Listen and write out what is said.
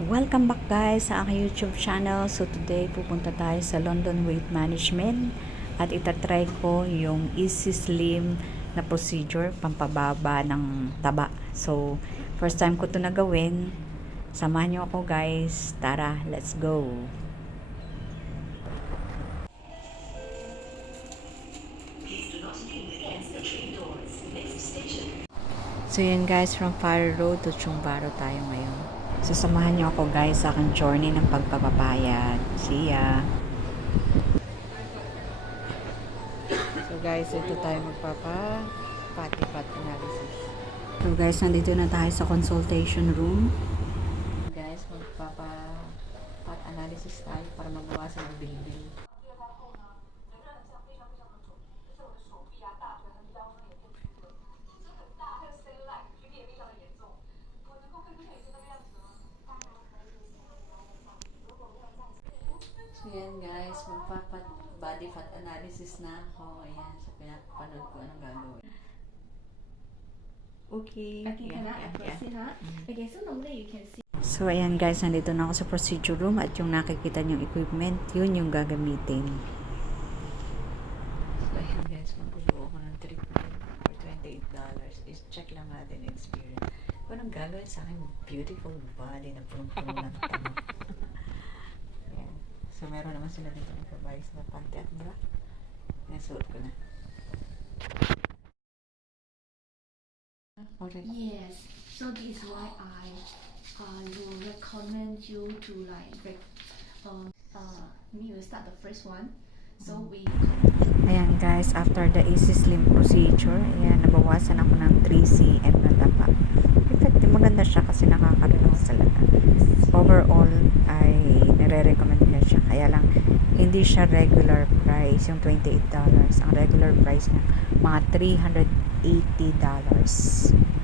Welcome back guys sa aking YouTube channel. So today pupunta tayo sa London Weight Management at itatry ko yung Easy Slim na procedure pampababa ng taba. So first time ko to na. Samahan niyo ako guys. Tara, let's go. So yun guys, from Fire Road to Chumbaro tayo ngayon. So samahan niyo ako guys sa aking journey ng pagpapapayat. See ya! So guys, ito tayo magpapa pati pat analysis. So guys, nandito na tayo sa consultation room. Guys, magpapa pat analysis tayo para mabawasan ang bilbil. So yan guys, magpapat body fat analysis na ako. Ayan, sa pinapanood ko anong gagawin. Okay. Okay, Yeah, I yeah, huh? Okay, so normally you can see So ayan guys, nandito na ako sa procedure room at yung nakikita niyong equipment, yun yung gagamitin. So ayan guys, magbubuo ko ng treatment for $28. Is check lang natin experience. Anong gagawin sa akin, beautiful body na punong-puno ng tama. So meron naman sila dito improvised na panty at bra. Nasuot ko na. Okay. Yes. So this is why I uh will recommend you to like um uh me will start the first one. So we Ayan guys, after the Easy Slim procedure, ayan, nabawasan ako ng 3 cm na taba. Effective, maganda siya kasi nakaka-relax talaga. Overall, ay nire-recommend na siya. Kaya lang, hindi siya regular price, yung $28. Ang regular price niya, mga $380.